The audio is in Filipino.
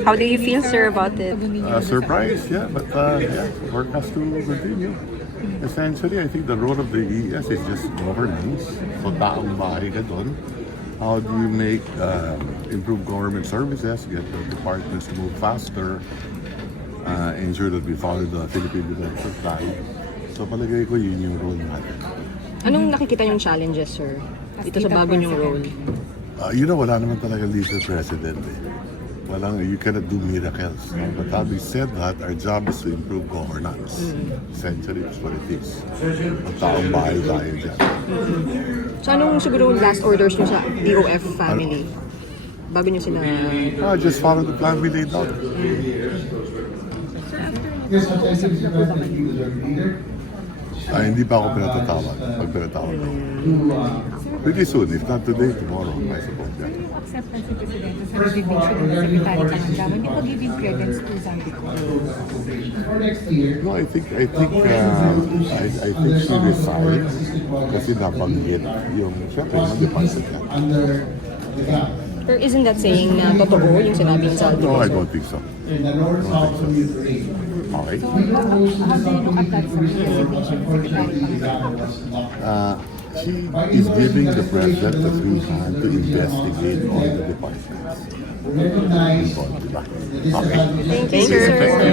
How do you feel, sir, about it? Surprised, yeah, but yeah, work has to continue. Essentially, I think the role of the ES is just governance. So taong bahay ka doon. How do you make improve government services, get the departments to move faster, ensure that we follow the Philippine Development Plan. So palagay ko yun yung role natin. Anong nakikita yung challenges, sir? Dito sa bago niyong role? Wala naman talaga leader president eh. You cannot do miracles. No? But having said that, our job is to improve governance. Essentially, that's what it is. Ang taong bahay tayo dyan. So anong siguro last orders niyo sa DOF family? Bago niyo sila... Just follow the plan we laid out. Hindi pa ako pinatatawag. Pag pinatawag ako. Pretty soon, if not today, tomorrow, I suppose. Yeah. Yung acceptance ni Presidente sa resignation ng Secretary Pangandaman, hindi pa-giving credence to Zaldico. No, I think she resigned kasi nabanggit yung syempre yung deposit niya. Or isn't that saying na totoo yung sinabi ni Zaldico? No, I don't think so. Okay. So, how do you look at that sa resignation ng Secretary Pangandaman? She is giving the president the free hand to investigate all the departments. Okay. Thank you, sir.